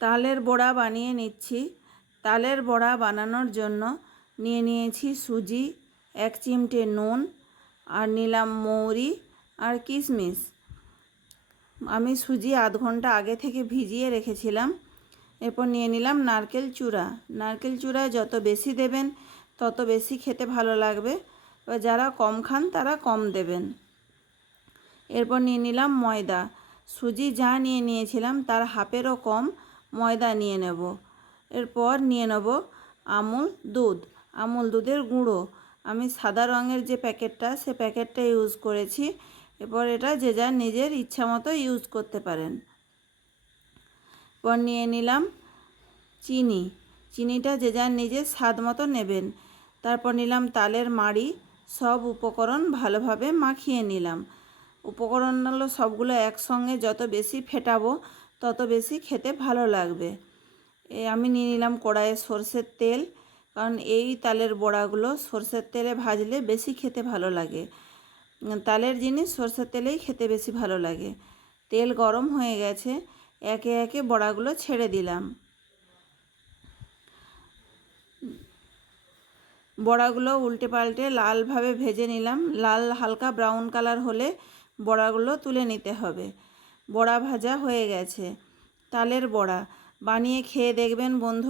তালের বড়া বানিয়ে নিচ্ছি। তালের বড়া বানানোর জন্য নিয়ে নিয়েছি সুজি, 1 চিমটে নুন, আর নিলাম মৌরি আর কিশমিশ। আমি সুজি আধ ঘন্টা আগে থেকে ভিজিয়ে রেখেছিলাম। এরপর নিয়ে নিলাম নারকেল চূড়া। নারকেল চূড়া যত বেশি দেবেন তত বেশি খেতে ভালো লাগবে। এবার যারা কম খান তারা কম দেবেন। এরপর নিয়ে নিলাম ময়দা। সুজি যা নিয়ে নিয়েছিলাম তার হাফেরও কম ময়দা নিয়ে নেব। এরপর নিয়ে নেব আমুল দুধ, আমুল দুধের গুঁড়ো। আমি সাদা রঙের যে প্যাকেটটা সে প্যাকেটটা ইউজ করেছি। এরপর এটা যে যার নিজের ইচ্ছা মতো ইউজ করতে পারেন। এরপর নিয়ে নিলাম চিনি। চিনিটা যে যার নিজের স্বাদ মতো নেবেন। তারপর নিলাম তালের মাড়ি। সব উপকরণ ভালোভাবে মাখিয়ে নিলাম। উপকরণগুলো সবগুলো একসঙ্গে যত বেশি ফেটাবো তত বেশি খেতে ভালো লাগবে। আমি নিয়ে নিলাম কড়াইয়ে সরষের তেল, কারণ এই তালের বড়াগুলো সরষের তেলে ভাজলে বেশি খেতে ভালো লাগে। তালের জিনিস সরষের তেলেই খেতে বেশি ভালো লাগে। তেল গরম হয়ে গেছে, একে একে বড়াগুলো ছেড়ে দিলাম। বড়াগুলো উল্টে পাল্টে লালভাবে ভেজে নিলাম। লাল হালকা ব্রাউন কালার হলে বড়াগুলো তুলে নিতে হবে। বড়া ভাজা হয়ে গেছে। তালের বড়া বানিয়ে খেয়ে দেখবেন বন্ধু।